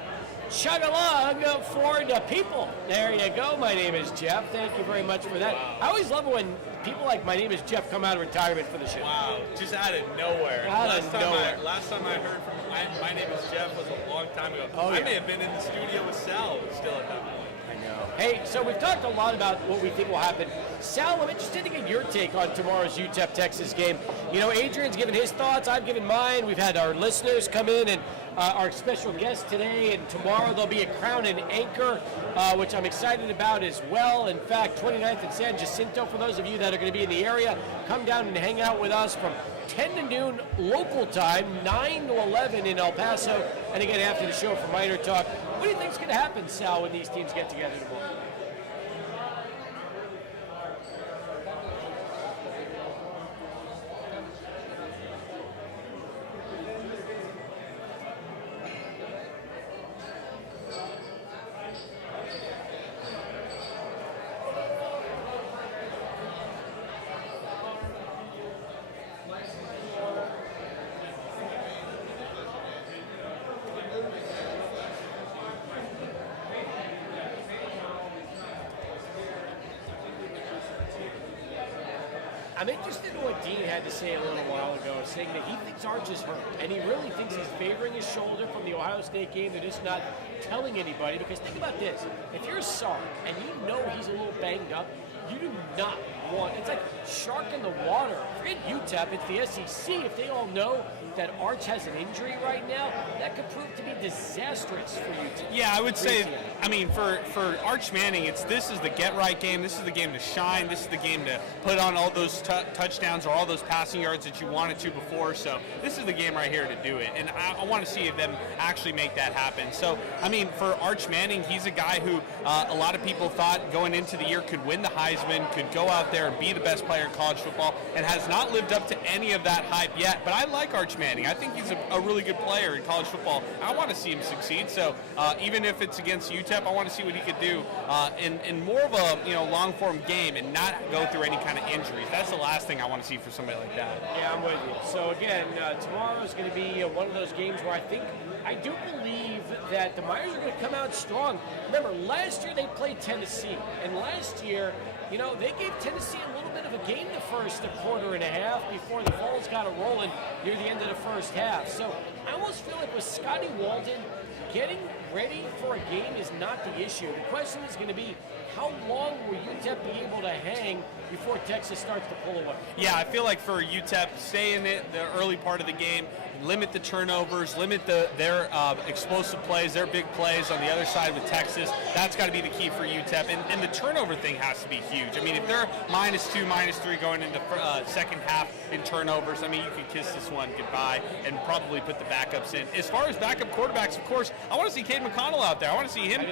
chug-a-lug for the people. There you go. My name is Jeff. Thank you very much for that. I always love it when people like My Name is Jeff come out of retirement for the show. Wow, just out of nowhere. Last time I heard from My Name is Jeff was a long time ago. Oh, yeah. I may have been in the studio with Sal still at that point. I know. Hey, so we've talked a lot about what we think will happen. Sal, I'm interested to get your take on tomorrow's UTEP-Texas game. You know, Adrian's given his thoughts. I've given mine. We've had our listeners come in and our special guest today, and tomorrow there'll be a Crown and Anchor, which I'm excited about as well. In fact, 29th and San Jacinto, for those of you that are going to be in the area, come down and hang out with us from 10 to noon local time, 9 to 11 in El Paso, and again after the show for MinerTalk. What do you think is going to happen, Sal, when these teams get together tomorrow? I'm interested in what Dean had to say a little while ago, saying that he thinks Arch is hurt, and he really thinks he's favoring his shoulder from the Ohio State game. They're just not telling anybody, because think about this. If you're Sark and you know he's a little banged up, you do not want, it's like shark in the water. Forget UTEP, it's the SEC. If they all know that Arch has an injury right now, that could prove to be disastrous for UTEP. Yeah, I would say, I mean, for Arch Manning, this is the get-right game. This is the game to shine. This is the game to put on all those touchdowns or all those passing yards that you wanted to before. So this is the game right here to do it. And I want to see them actually make that happen. So, I mean, for Arch Manning, he's a guy who a lot of people thought going into the year could win the Heisman, could go out there and be the best player in college football, and has not lived up to any of that hype yet. But I like Arch Manning. I think he's a really good player in college football. I want to see him succeed. So even if it's against UTEP, I want to see what he could do in more of a long form game and not go through any kind of injuries. That's the last thing I want to see for somebody like that. Yeah, I'm with you. So again, tomorrow is going to be one of those games where I do believe that the Miners are going to come out strong. Remember, last year they played Tennessee, and last year, they gave Tennessee a little bit of a game the first quarter and a half before the Vols got it rolling near the end of the first half. So I almost feel like with Scotty Walden getting ready for a game is not the issue. The question is going to be, how long will UTEP be able to hang before Texas starts to pull away? Yeah, I feel like for UTEP, stay in the early part of the game, limit the turnovers, limit their explosive plays, their big plays on the other side with Texas. That's got to be the key for UTEP. And the turnover thing has to be huge. I mean, if they're -2, -3 going into second half in turnovers, I mean, you could kiss this one goodbye and probably put the backups in. As far as backup quarterbacks, of course, I want to see Cade McConnell out there. I want to see him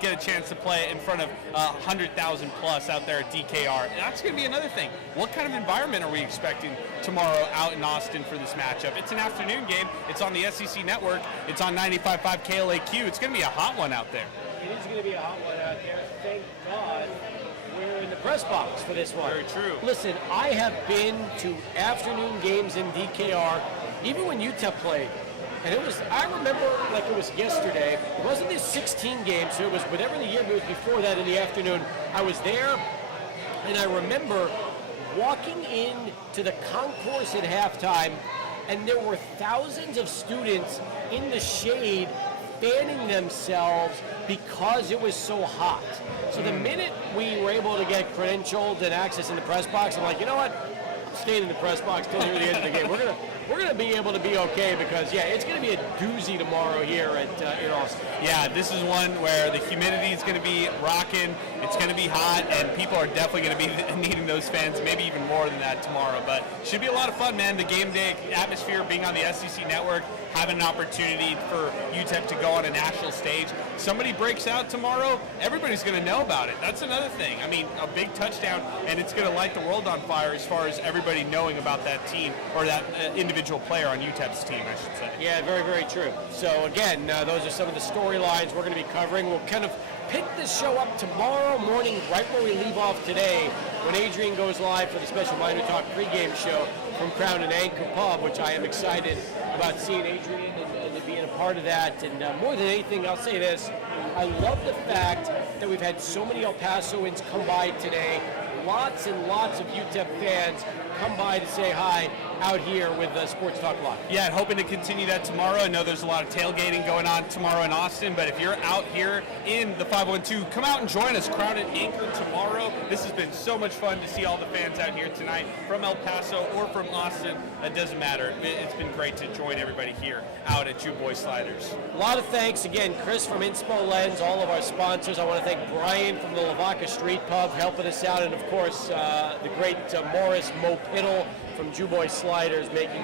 get a chance to play in front of 100,000 plus out there at DKR. And that's going to be another thing. What kind of environment are we expecting tomorrow out in Austin for this matchup? It's an afternoon game. It's on the SEC network. It's on 95.5 KLAQ. It's going to be a hot one out there. It is going to be a hot one out there. Thank God we're in the press box for this one. Very true. Listen, I have been to afternoon games in DKR, even when UTEP played. And I remember like it was yesterday. It wasn't this 16 game, so it was whatever the year was before that in the afternoon. I was there, and I remember walking in to the concourse at halftime, and there were thousands of students in the shade fanning themselves because it was so hot. So the minute we were able to get credentialed and access in the press box, I'm like, you know what? I'm staying in the press box till near the end of the game. We're gonna be able to be okay because it's gonna be a doozy tomorrow here in Austin. Yeah, this is one where the humidity is going to be rocking. It's going to be hot, and people are definitely going to be needing those fans, maybe even more than that tomorrow. But should be a lot of fun, man. The game day atmosphere, being on the SEC network, having an opportunity for UTEP to go on a national stage. Somebody breaks out tomorrow, everybody's going to know about it. That's another thing. I mean, a big touchdown, and it's going to light the world on fire as far as everybody knowing about that team or that individual player on UTEP's team, I should say. Yeah, very, very true. So again, those are some of the storylines we're going to be covering. We'll kind of pick this show up tomorrow morning, right where we leave off today, when Adrian goes live for the special MinerTalk pregame show from Crown and Anchor Pub, which I am excited about seeing Adrian and being a part of that. And more than anything, I'll say this: I love the fact that we've had so many El Pasoans come by today. Lots and lots of UTEP fans come by to say hi out here with Sports Talk Live. Yeah, and hoping to continue that tomorrow. I know there's a lot of tailgating going on tomorrow in Austin, but if you're out here in the 512, come out and join us, Crown and Anchor tomorrow. This has been so much fun to see all the fans out here tonight from El Paso or from Austin. It doesn't matter. It's been great to join everybody here out at Boy Sliders. A lot of thanks again, Chris from Inspo Lens, all of our sponsors. I want to thank Brian from the Lavaca Street Pub helping us out, and of course the great Morris Mo Piddle from Boy Sliders making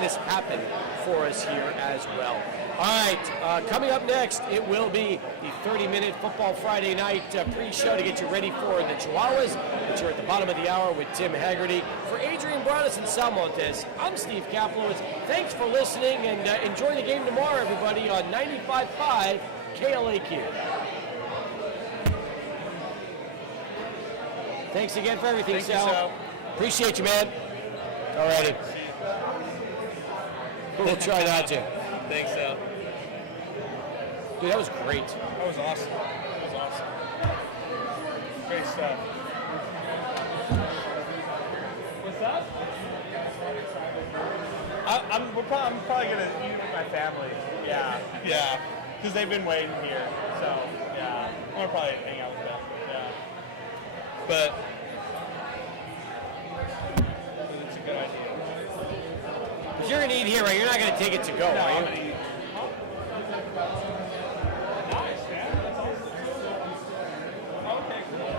this happen for us here as well. All right, coming up next, it will be the 30-minute Football Friday night pre-show to get you ready for the Chihuahuas, which are at the bottom of the hour with Tim Haggerty. For Adrian, Broaddus, and Sal Montes, I'm Steve Kaplowitz. Thanks for listening, and enjoy the game tomorrow, everybody, on 95.5 KLAQ. Thanks again for everything, Sal. Appreciate you, man. All righty. We'll try not to. Thanks, Al. Dude, that was great. That was awesome. That was awesome. Great stuff. What's up? I'm probably gonna eat with my family. Yeah. Yeah. Because they've been waiting here. So yeah, I'm gonna probably hang out with them. Yeah. But it's a good idea. But you're gonna eat here, right? You're not gonna take it to go, No, are I'm you? gonna eat. Nice, man. That's awesome. Okay, cool.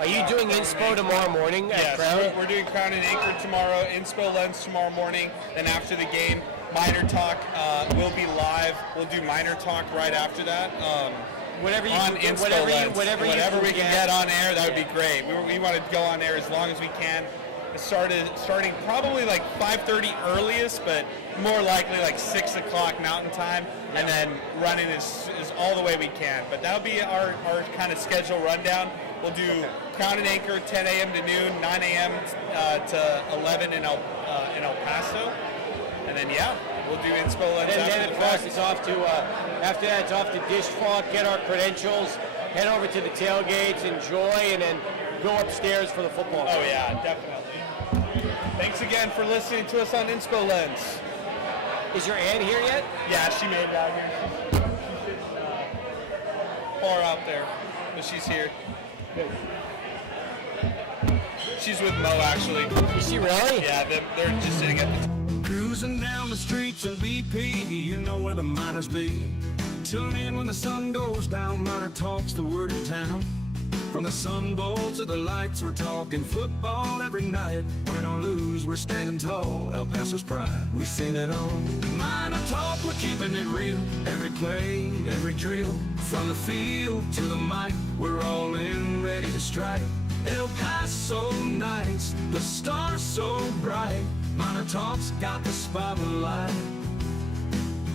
Are you doing Inspo tomorrow morning at Yes, Crown? we're doing Crown and Anchor tomorrow, Inspo Lens tomorrow morning, then after the game, MinerTalk will be live. We'll do MinerTalk right after that. Whatever you on can, Inspo whatever Lens. you we can get on air, that would be great. We want to go on air as long as we can. Starting probably like 5:30 earliest, but more likely like 6 o'clock Mountain Time, and then running as all the way we can. But that'll be our kind of schedule rundown. We'll do Crown and Anchor 10 a.m. to noon, 9 a.m. To 11 in El Paso, and then we'll do Inspo Lens. And then after of the course fact. it's off to after that it's off to Dish Talk, get our credentials, head over to the tailgates, enjoy, and then go upstairs for the football. Oh yeah, definitely. Thanks again for listening to us on Inspo Lens. Is your aunt here yet? Yeah, she made it out here. She's far out there, but she's here. She's with Mo, actually. Is she really? Yeah, they're just sitting at the Cruising down the streets of BP, you know where the miners be. Tune in when the sun goes down, Miner Talk's the word in town. From the Sun Bowl to the lights, we're talking football every night. Win or lose, we're standing tall, El Paso's pride, we've seen it all. Miner Talk, we're keeping it real. Every play, every drill, from the field to the mic, we're all in, ready to strike. El Paso nights, the stars so bright. Miner Talk's got the spotlight.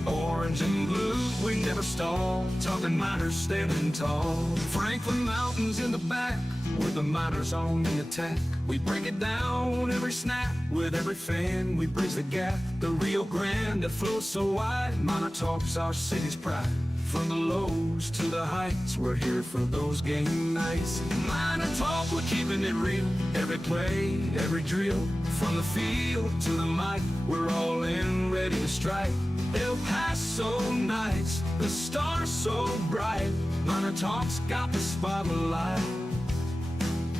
Orange and blue, we never stall. Talking miners standing tall. Franklin Mountains in the back, with the miners on the attack. We break it down every snap, with every fan we bridge the gap. The Rio Grande that flows so wide, Miner Talk's our city's pride. From the lows to the heights, we're here for those game nights. Miner Talk, we're keeping it real. Every play, every drill, from the field to the mic, we're all in, ready to strike. El Paso nights, the stars so bright. Miner Talk's got the spotlight.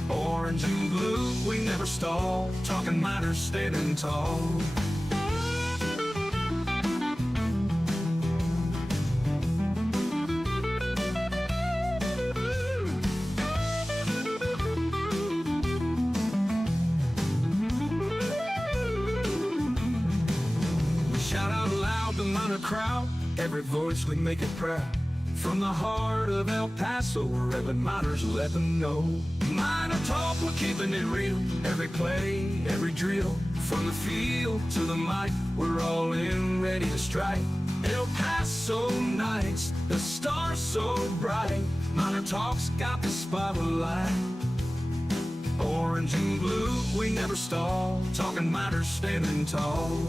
Orange and blue, we never stall. Talking miners standing tall. Crowd, every voice we make it proud. From the heart of El Paso, wherever miners let them know. Miner Talk, we're keeping it real. Every play, every drill, from the field to the mic, we're all in, ready to strike. El Paso nights, the stars so bright. Miner Talk's got the spotlight. Orange and blue, we never stall. Talking miners standing tall.